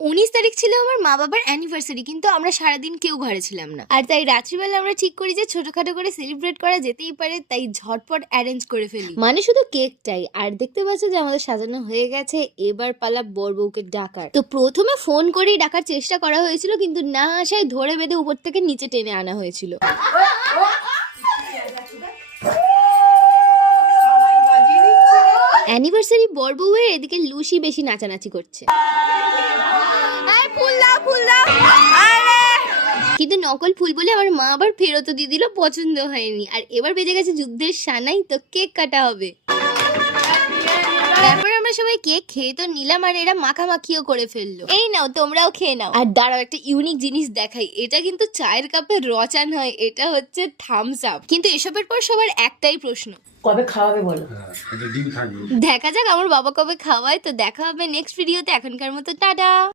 19 তারিখ ছিল আমার মা বাবার অ্যানিভার্সারি, কিন্তু আমরা সারাদিন কেউ ঘরে ছিলাম না। আর তাই রাত্রিবেলা আমরা ঠিক করি যে ছোটখাটো করে সেলিব্রেট করা যেতেই পারে, তাই ঝটপট অ্যারেঞ্জ করে ফেলি। মানে শুধু কেকটাই। আর দেখতে পাচ্ছ যে আমাদের সাজানো হয়ে গেছে, এবার পালা বর বউকে ডাকার। তো প্রথমে ফোন করেই ডাকার চেষ্টা করা হয়েছিল, কিন্তু না আসায় ধরে বেঁধে উপর থেকে নিচে টেনে আনা হয়েছিল। অ্যানিভার্সারি বর বউয়ের এদিকে লুসি বেশি নাচানাচি করছে, কিন্তু নকল ফুল বলে আমার মা আবার ফেরতও দিয়ে দিল, পছন্দ হয়নি। আর এবার বেজে গেছে যুদ্ধের সানাই, তো কেক কাটা হবে। তারপর আমরা সবাই কেক খেয়ে তো নিলাম, আর এরা মাখামাখিও করে ফেললো। এই নাও, তোমরাও খেয়ে নাও। আর দাঁড়াও, একটা ইউনিক জিনিস দেখাই। এটা কিন্তু চায়ের কাপে রচান হয়, এটা হচ্ছে থামস আপ। কিন্তু এসবের পর সবার একটাই প্রশ্ন, কবে খাওয়াবে বলো? দেখা যাক আমার বাবা কবে খাওয়ায়। তো দেখা হবে নেক্সট ভিডিওতে। এখনকার মতো টাটা।